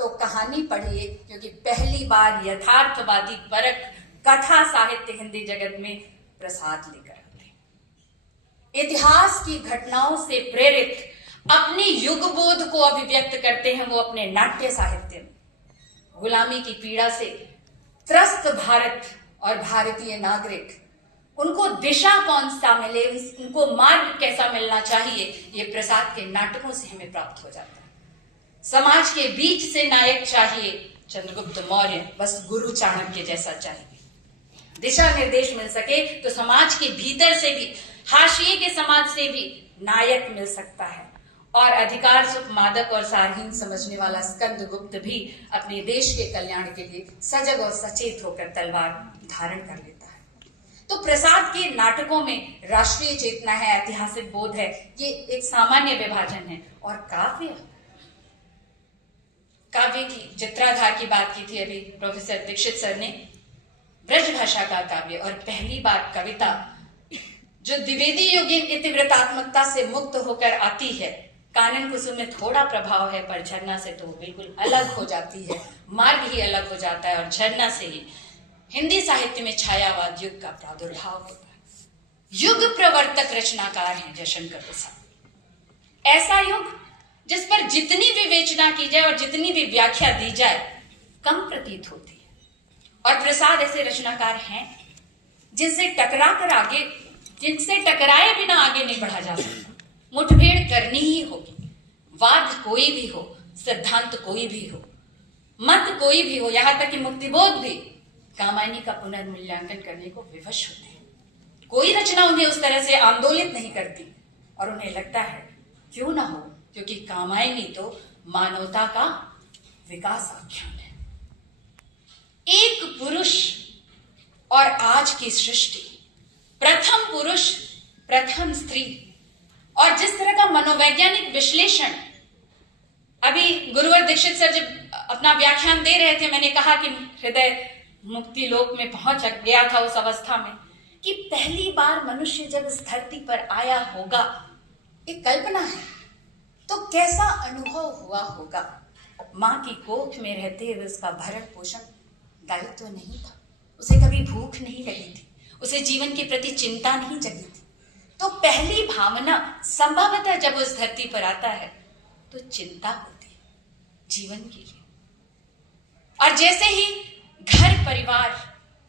तो कहानी पढ़िए, क्योंकि पहली बार यथार्थवादी परक कथा साहित्य हिंदी जगत में प्रसाद लेकर आते हैं। इतिहास की घटनाओं से प्रेरित अपनी युगबोध को अभिव्यक्त करते हैं वो अपने नाट्य साहित्य में। गुलामी की पीड़ा से त्रस्त भारत और भारतीय नागरिक, उनको दिशा कौन सा मिले, उनको मार्ग कैसा मिलना चाहिए, ये प्रसाद के नाटकों से हमें प्राप्त हो जाता है। समाज के बीच से नायक चाहिए चंद्रगुप्त मौर्य, बस गुरु चाणक्य जैसा चाहिए। दिशा निर्देश मिल सके तो समाज के भीतर से भी, हाशिए के समाज से भी नायक मिल सकता है। और अधिकार सुख मादक और सारहीन समझने वाला स्कंदगुप्त भी अपने देश के कल्याण के लिए सजग और सचेत होकर तलवार धारण कर लेता है। तो प्रसाद के नाटकों में राष्ट्रीय चेतना है, ऐतिहासिक बोध है, ये एक सामान्य विभाजन है। और काव्य की चित्राधार की बात की थी अभी प्रोफेसर दीक्षित सर ने। ब्रज भाषा का काव्य और पहली बार कविता जो द्विवेदी योगिन इतिवृत्तात्मकता से मुक्त होकर आती है। कानन कुसुम में थोड़ा प्रभाव है, पर झरना से तो बिल्कुल अलग हो जाती है, मार्ग ही अलग हो जाता है। और झरना से ही हिंदी साहित्य में छायावाद युग का प्रादुर्भाव होता है। युग प्रवर्तक रचनाकार हैं जयशंकर प्रसाद। ऐसा युग जिस पर जितनी विवेचना की जाए और जितनी भी व्याख्या दी जाए कम प्रतीत होती है। और प्रसाद ऐसे रचनाकार हैं जिनसे टकराए बिना आगे नहीं बढ़ा जा सकता। मुठभेड़ करनी ही होगी, वाद कोई भी हो, सिद्धांत कोई भी हो, मत कोई भी हो, यहां तक कि मुक्तिबोध भी कामायनी का पुनर्मूल्यांकन करने को विवश होते हैं। कोई रचना उन्हें उस तरह से आंदोलित नहीं करती और उन्हें लगता है क्यों ना हो, क्योंकि कामायनी तो मानवता का विकास आख्यान है। एक पुरुष और आज की सृष्टि, प्रथम पुरुष प्रथम स्त्री, और जिस तरह का मनोवैज्ञानिक विश्लेषण अभी गुरुवर दीक्षित सर जब अपना व्याख्यान दे रहे थे, मैंने कहा कि हृदय मुक्ति लोक में पहुंच गया था उस अवस्था में कि पहली बार मनुष्य जब इस धरती पर आया होगा, एक कल्पना है, तो कैसा अनुभव हुआ होगा। मां की कोख में रहते हुए उसका भरण पोषण दायित्व नहीं था, उसे कभी भूख नहीं लगी थी, उसे जीवन के प्रति चिंता नहीं जगी थी। तो पहली भावना संभवतः जब उस धरती पर आता है तो चिंता होती है जीवन के लिए। और जैसे ही घर परिवार,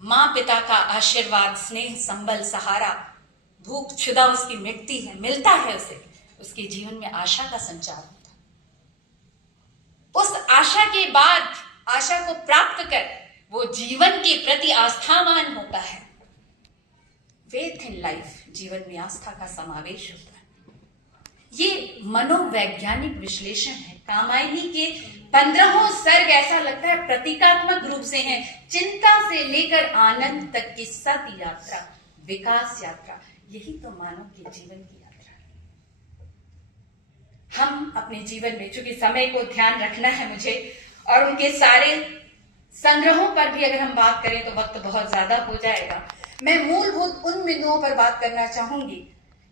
माँ पिता का आशीर्वाद, स्नेह, संबल, सहारा, भूख क्षुधा उसकी मिटती है, मिलता है उसे, उसके जीवन में आशा का संचार होता है। उस आशा के बाद, आशा को प्राप्त कर वो जीवन के प्रति आस्थावान होता है। फेथ इन लाइफ, जीवन में आस्था का समावेश होता है। ये मनोवैज्ञानिक विश्लेषण है। कामायनी के 15 सर्ग ऐसा लगता है प्रतीकात्मक रूप से हैं। चिंता से लेकर आनंद तक की सत यात्रा, विकास यात्रा, यही तो मानव के जीवन की यात्रा है। हम अपने जीवन में, चूंकि समय को ध्यान रखना है मुझे, और उनके सारे संग्रहों पर भी अगर हम बात करें तो वक्त बहुत ज्यादा हो जाएगा। मैं मूलभूत उन बिंदुओं पर बात करना चाहूंगी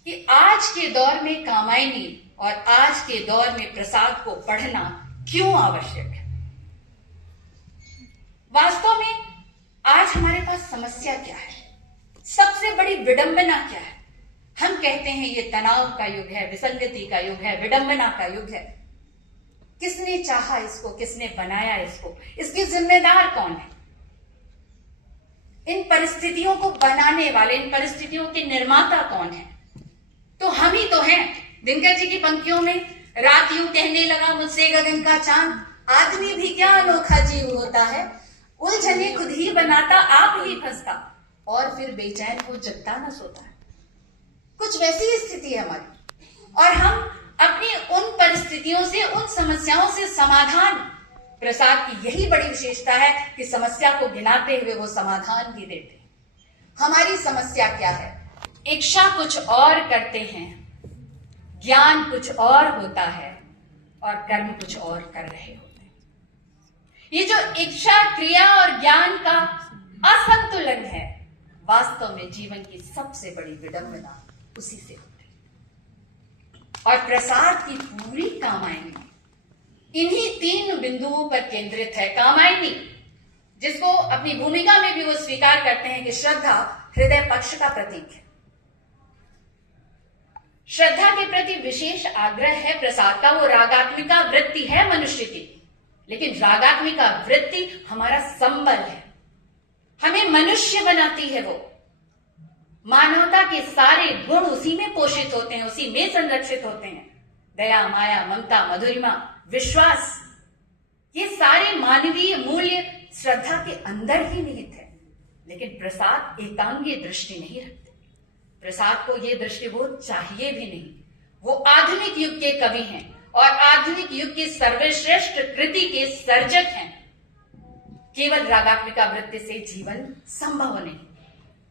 कि आज के दौर में कामायनी और आज के दौर में प्रसाद को पढ़ना क्यों आवश्यक है। वास्तव में आज हमारे पास समस्या क्या है, सबसे बड़ी विडंबना क्या है। हम कहते हैं ये तनाव का युग है, विसंगति का युग है, विडंबना का युग है। किसने चाहा इसको, किसने बनाया इसको, इसके जिम्मेदार कौन है। इन परिस्थितियों को बनाने वाले, इन परिस्थितियों के निर्माता कौन है? तो हम ही तो हैं। दिनकर जी की पंक्तियों में रात यूं कहने लगा मुझसे गगन का चांद, आदमी भी क्या अनोखा जीव होता है, उलझने खुद ही बनाता आप ही फंसता, और फिर बेचैन हो जगता न सोता है। कुछ वैसी स्थिति है हमारी, और हम अपनी उन परिस्थितियों से, उन समस्याओं से समाधान, प्रसाद की यही बड़ी विशेषता है कि समस्या को गिनाते हुए वो समाधान भी देते हैं। हमारी समस्या क्या है? इच्छा कुछ और करते हैं, ज्ञान कुछ और होता है, और कर्म कुछ और कर रहे होते हैं। ये जो इच्छा, क्रिया और ज्ञान का असंतुलन है, वास्तव में जीवन की सबसे बड़ी विडंबना उसी से होती है। और प्रसाद की पूरी कामायनी इन्हीं 3 बिंदुओं पर केंद्रित है कामायनी, जिसको अपनी भूमिका में भी वो स्वीकार करते हैं कि श्रद्धा हृदय पक्ष का प्रतीक है। श्रद्धा के प्रति विशेष आग्रह है प्रसाद का। वो रागात्मिका वृत्ति है मनुष्य की, लेकिन रागात्मिका वृत्ति हमारा संबल है, हमें मनुष्य बनाती है। वो मानवता के सारे गुण उसी में पोषित होते हैं, उसी में संरक्षित होते हैं। दया, माया, ममता, मधुरिमा, विश्वास, ये सारे मानवीय मूल्य श्रद्धा के अंदर ही निहित है। लेकिन प्रसाद एकांगी दृष्टि नहीं रखते। प्रसाद को ये दृष्टिबोध चाहिए भी नहीं। वो आधुनिक युग के कवि हैं और आधुनिक युग की सर्वश्रेष्ठ कृति के सर्जक हैं। केवल रागात्मिका वृत्ति से जीवन संभव नहीं,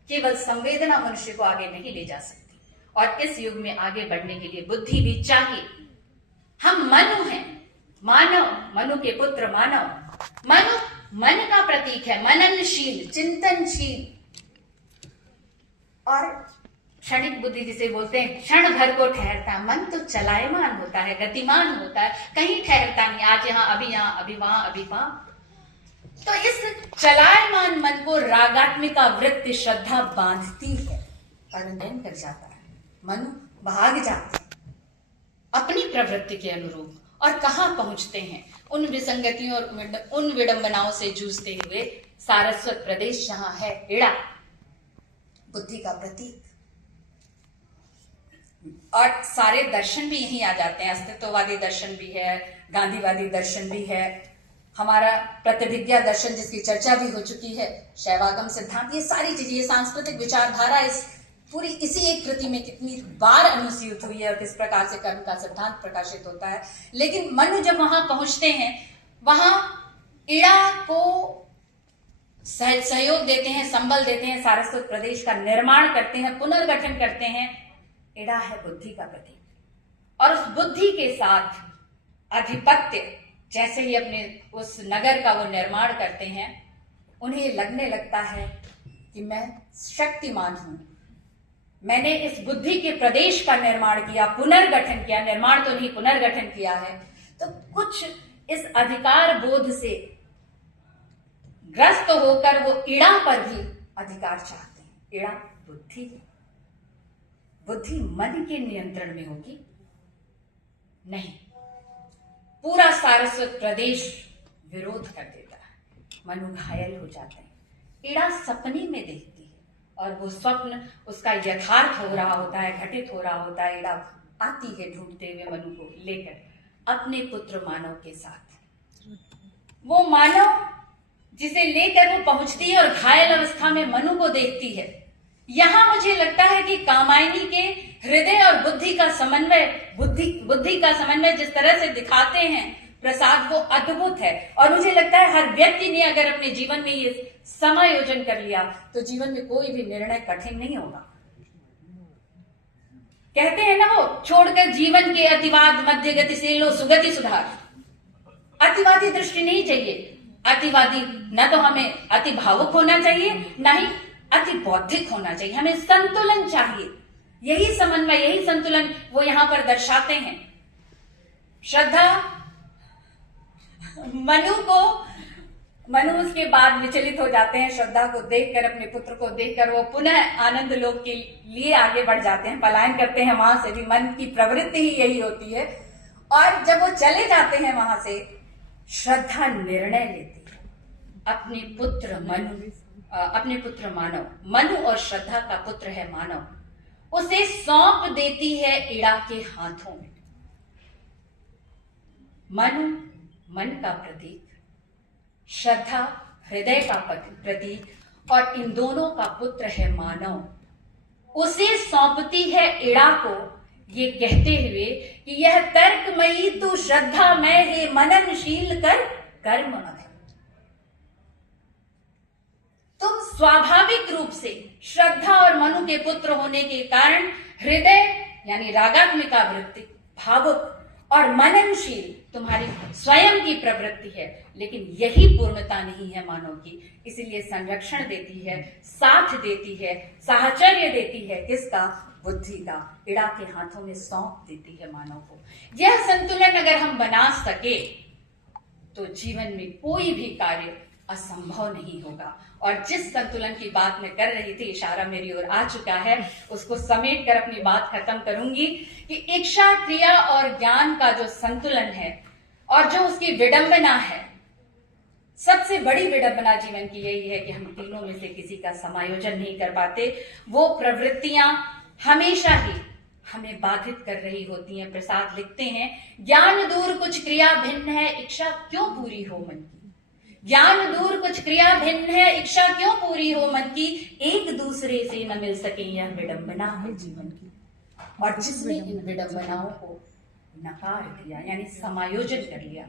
केवल संवेदना मनुष्य को आगे नहीं ले जा सकती। और इस युग में आगे बढ़ने के लिए बुद्धि भी चाहिए। हम मनु हैं, मानव, मनु के पुत्र मानव। मनु मन का प्रतीक है, मननशील, चिंतनशील और क्षणिक बुद्धि जिसे बोलते हैं, क्षण भर को ठहरता है। मन तो चलायमान होता है, गतिमान होता है, कहीं ठहरता नहीं, आज यहां, अभी वहां, अभी वहां। तो इस चलायमान मन को रागात्मिका वृत्ति श्रद्धा बांधती है और नयन कर जाता है। मनु भाग जाते हैं अपनी प्रवृत्ति के अनुरूप और कहां पहुंचते हैं, उन विसंगतियों और उन विडंबनाओं से जूझते हुए सारस्वत प्रदेश जहां है इड़ा, बुद्धि का प्रतीक। और सारे दर्शन भी यहीं आ जाते हैं। अस्तित्ववादी दर्शन भी है, गांधीवादी दर्शन भी है, हमारा प्रतिभिज्ञा दर्शन जिसकी चर्चा भी हो चुकी है, शैवागम सिद्धांत, ये सारी चीजें, ये सांस्कृतिक विचारधारा इस पूरी इसी एक कृति में कितनी बार अनुस्यूत हुई है और किस प्रकार से कर्म का सिद्धांत प्रकाशित होता है। लेकिन मनु जब वहां पहुंचते हैं, वहां इड़ा को सहयोग देते हैं, संबल देते हैं, सारस्वत प्रदेश का निर्माण करते हैं, पुनर्गठन करते हैं। इड़ा है बुद्धि का प्रतीक और उस बुद्धि के साथ आधिपत्य, जैसे ही अपने उस नगर का वो निर्माण करते हैं, उन्हें लगने लगता है कि मैं शक्तिमान हूं, मैंने इस बुद्धि के प्रदेश का निर्माण किया, पुनर्गठन किया, निर्माण तो नहीं पुनर्गठन किया है। तो कुछ इस अधिकार बोध से ग्रस्त होकर वो इड़ा पर भी अधिकार चाहते हैं। इड़ा बुद्धि मन के नियंत्रण में होगी नहीं, पूरा सारस्वत प्रदेश विरोध कर देता है, मनु घायल हो जाते हैं। इड़ा सपने में देखती है और वो स्वप्न उसका यथार्थ हो रहा होता है, घटित हो रहा होता है। इड़ा आती है ढूंढते हुए मनु को लेकर अपने पुत्र मानव के साथ। वो मानव जिसे लेकर वो पहुंचती है और घायल अवस्था में मनु को देखती है। यहां मुझे लगता है कि कामायनी के हृदय और बुद्धि का समन्वय, बुद्धि का समन्वय जिस तरह से दिखाते हैं प्रसाद, वो अद्भुत है। और मुझे लगता है हर व्यक्ति ने अगर अपने जीवन में ये समायोजन कर लिया तो जीवन में कोई भी निर्णय कठिन नहीं होगा। कहते हैं ना वो, छोड़कर जीवन के अतिवाद मध्य गति से लो सुगति सुधार। अतिवादी दृष्टि नहीं चाहिए। अतिवादी न तो हमें अति भावुक होना चाहिए, न ही अति बौद्धिक होना चाहिए। हमें संतुलन चाहिए। यही समन्वय, यही संतुलन वो यहां पर दर्शाते हैं। श्रद्धा मनु उसके बाद विचलित हो जाते हैं। श्रद्धा को देखकर, अपने पुत्र को देखकर वो पुनः आनंद लोक के लिए आगे बढ़ जाते हैं, पलायन करते हैं वहां से भी। मन की प्रवृत्ति ही यही होती है। और जब वो चले जाते हैं वहां से, श्रद्धा निर्णय लेती है अपने पुत्र मानव, मनु और श्रद्धा का पुत्र है मानव, उसे सौंप देती है इड़ा के हाथों में। मनु मन का प्रतीक, श्रद्धा हृदय का प्रतीक और इन दोनों का पुत्र है मानव। उसे सौंपती है इड़ा को, ये कहते हुए कि यह तर्कमयी तू श्रद्धा में हे मननशील कर कर्म मत। तुम स्वाभाविक रूप से श्रद्धा और मनु के पुत्र होने के कारण हृदय यानी रागात्मिका वृत्ति, भावुक और मननशील तुम्हारी स्वयं की प्रवृत्ति है। लेकिन यही पूर्णता नहीं है मानव की, इसीलिए संरक्षण देती है, साथ देती है, साहचर्य देती है। किसका? बुद्धि का। इड़ा के हाथों में सौंप देती है मानव को। यह संतुलन अगर हम बना सके तो जीवन में कोई भी कार्य असंभव नहीं होगा। और जिस संतुलन की बात मैं कर रही थी, इशारा मेरी ओर आ चुका है, उसको समेट कर अपनी बात खत्म करूंगी कि इच्छा, क्रिया और ज्ञान का जो संतुलन है और जो उसकी विडंबना है, सबसे बड़ी विडंबना जीवन की यही है कि हम तीनों में से किसी का समायोजन नहीं कर पाते। वो प्रवृत्तियां हमेशा ही हमें बाधित कर रही होती हैं। प्रसाद लिखते हैं, ज्ञान दूर कुछ क्रिया भिन्न है, इच्छा क्यों पूरी हो मन की। ज्ञान दूर कुछ क्रिया भिन्न है, इच्छा क्यों पूरी हो मन की। एक दूसरे से न मिल सके, यह विडंबना है जीवन की। और जिसने इन विडंबनाओं को नकार दिया, यानी समायोजन कर लिया,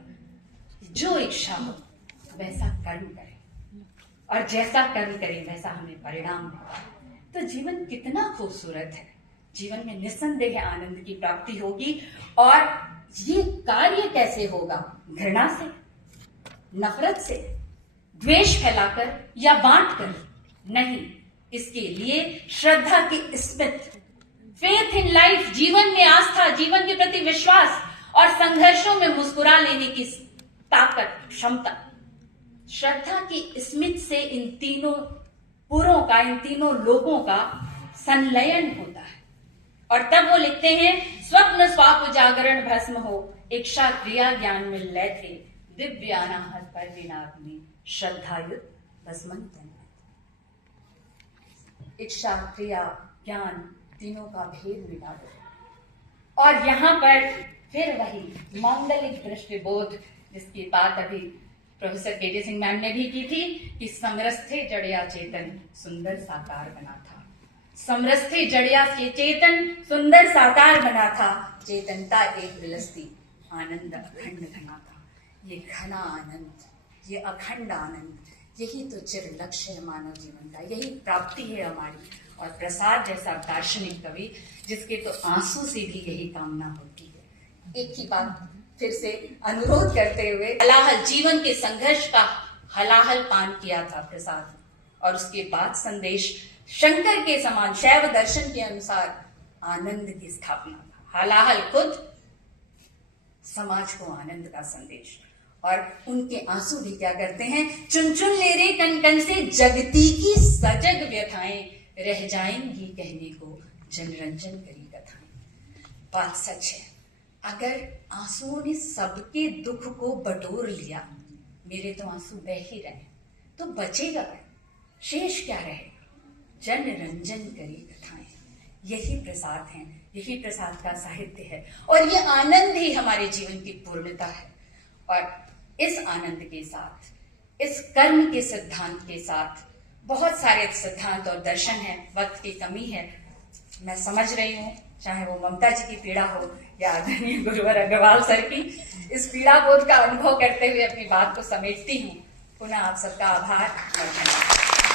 जो इच्छा हो वैसा कर्म करे और जैसा कर्म करे वैसा हमें परिणाम मिले, तो जीवन कितना खूबसूरत है। जीवन में निस्संदेह आनंद की प्राप्ति होगी। और ये कार्य कैसे होगा? घृणा से, नफरत से, द्वेष फैलाकर या बांटकर नहीं। इसके लिए श्रद्धा की स्मित, फेथ इन लाइफ, जीवन में आस्था, जीवन के प्रति विश्वास और संघर्षों में मुस्कुरा लेने की ताकत, क्षमता, श्रद्धा की स्मित से इन तीनों पुरों का, इन तीनों लोगों का संलयन होता है। और तब वो लिखते हैं, स्वप्न स्वाप जागरण भस्म हो, इच्छा क्रिया ज्ञान में लय थे, दिव्यानाहत पर विनाग्नि श्रद्धायुत भस्मंतन। इच्छा, क्रिया, ज्ञान तीनों का भेद मिटा दो। और यहां पर फिर वही मांगलिक दृष्टिबोध, जिसकी बात अभी प्रोफेसर केजे सिंह मैम ने भी की थी कि समरस्थे जड़या चेतन सुंदर साकार बना था। समरस्थे जड़या चेतन सुंदर साकार बना था, चेतनता एक विलसती, आनंद अखंड घना था। ये घना आनंद, ये अखंड आनंद, यही तो चिर लक्ष्य है मानव जीवन का, यही प्राप्ति है हमारी। और प्रसाद जैसा दार्शनिक कवि, जिसके तो आंसू से भी यही कामना होती है। एक ही बात फिर से अनुरोध करते हुए, हलाहल जीवन के संघर्ष का हलाहल पान किया था प्रसाद, और उसके बाद संदेश शंकर के समान शैव दर्शन के अनुसार आनंद की स्थापना था। हलाहल खुद समाज को आनंद का संदेश, और उनके आंसू भी क्या करते हैं, चुन चुन ले रे कन कन से जगती की सजग व्यथाएं, रह जाएंगी कहने को जनरंजन करी कथाएं। बात सच है, अगर आंसुओं ने सबके दुख को बटोर लिया, मेरे तो आंसू बह ही रहे, तो बचेगा क्या? शेष क्या रहेगा? जनरंजन करी कथाएं, यही प्रसाद है, यही प्रसाद का साहित्य है। और ये आनंद ही हमारे जीवन की पूर्णता है। और इस आनंद के साथ, इस कर्म के सिद्धांत के साथ, बहुत सारे सिद्धांत और दर्शन है, वक्त की कमी है, मैं समझ रही हूँ, चाहे वो ममता जी की पीड़ा हो या आदरणीय गुरुवर अग्रवाल सर की, इस पीड़ा बोध का अनुभव करते हुए अपनी बात को समेटती हूँ। पुनः आप सबका आभार और धन्यवाद।